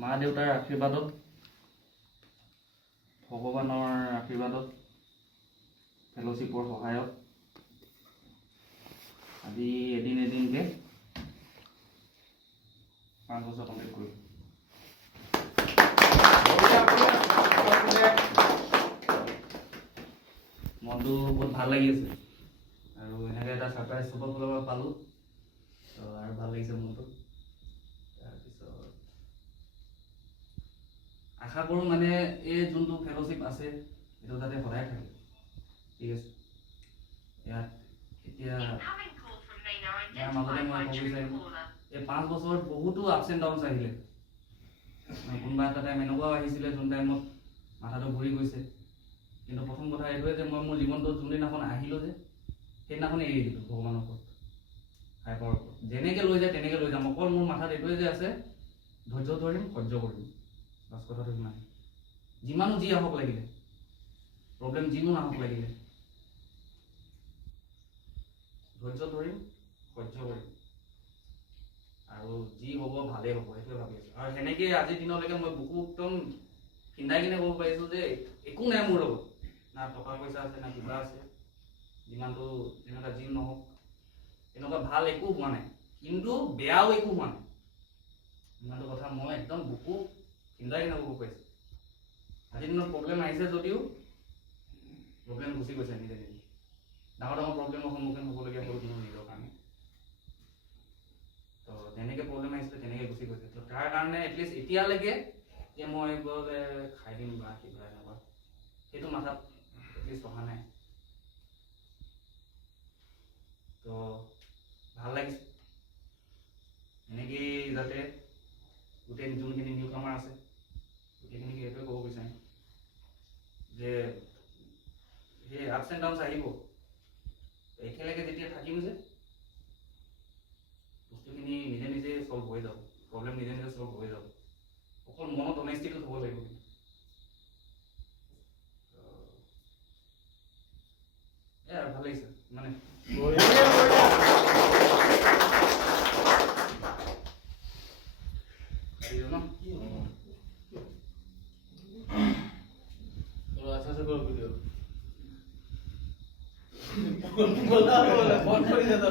মা দেউতাৰ আশীৰ্বাদত, ভগৱানৰ আশীৰ্বাদত, ফেলোশ্বিপৰ সহায়ত আজি এদিনকৈ 5 বছৰ কমপ্লিট কৰিলোঁ। মনটো বহুত ভাল লাগি আছে আৰু এনেকৈ এটা ছাৰপ্ৰাইজ চবৰ ফালৰ পৰা পালোঁ, তো আৰু ভাল লাগিছে মনটো। তাৰপিছত আশা কৰোঁ মানে এই যোনটো ফেলোশ্বিপ আছে এইটো যাতে সদায় থাকে, ঠিক আছে। ইয়াত এতিয়া ইয়াৰ মাজতে মই ক'ব বিচাৰিম এই 5 বছৰত বহুতো আপছ এণ্ড ডাউনছ আহিলে। কোনোবা এটা টাইম এনেকুৱাও আহিছিলে যোন টাইমত মাথাটো ঘূৰি গৈছে, কিন্তু প্ৰথম কথা এইটোৱে যে মই মোৰ জীৱনটোত যোনদিনাখন আহিলোঁ যে সেইদিনাখনে এৰি দিলোঁ ভগৱানৰ ওপৰত, হাইপাৱাৰ ওপৰত। যেনেকৈ লৈ যায় তেনেকৈ লৈ যাম। অকল মোৰ মাথাত এইটোৱে যে আছে ধৈৰ্য ধৰিম, সহ্য কৰিম, বাছ কথাটো সিমান। যিমানো যি আহক লাগিলে, প্ৰব্লেম যিনো নাহক লাগিলে, ধৈৰ্য ধৰিম, সহ্য কৰিম, আৰু যি হ'ব ভালেই হ'ব, সেইটোৱে ভাবি আছোঁ। আৰু সেনেকৈ আজিৰ দিনলৈকে মই বুকু একদম খিন্দাই কিনে ক'ব পাৰিছোঁ যে একো নাই মোৰ লগত, না টকা পইচা আছে না কিবা আছে, যিমানটো যেনেকুৱা যি নহওক এনেকুৱা ভাল একো হোৱা নাই, কিন্তু বেয়াও একো হোৱা নাই। ইমানটো কথা মই একদম বুকু খিন্দাই কিনে ক'ব পাৰিছোঁ। আজিৰ দিনত প্ৰব্লেম আহিছে যদিও প্ৰব্লেম গুচি গৈছে নিজে নিজে। ডাঙৰ ডাঙৰ প্ৰব্লেমৰ সন্মুখীন হ'বলগীয়া হ'ল মোৰ নিজৰ কাৰণে, তো যেনেকৈ প্ৰব্লেম আহিছিলে তেনেকৈ গুচি গৈছে। তো তাৰ কাৰণে এটলিষ্ট এতিয়ালৈকে যে মই বোলে খাই দিম বা কিবা এনেকুৱা সেইটো মাথাত এটলিষ্ট অহা নাই। তো ভাল লাগিছে এনেকেই যাতে গোটেই যোনখিনি নিউ কামাৰ আছে গোটেইখিনিকে এইটোৱে ক'ব বিচাৰিম যে সেই আপছ এণ্ড ডাউনছ আহিব, একেলগে যেতিয়া থাকিম যে বস্তুখিনি নিজে নিজে চল্ভ হৈ যাব, প্ৰব্লেম নিজে নিজে চল্ভ হৈ যাব। অকল মনত অনেষ্টিটো থ'ব লাগিব। আৰু ভাল লাগিছে মানে अच्छा से करो वीडियो बोला फोन कर देता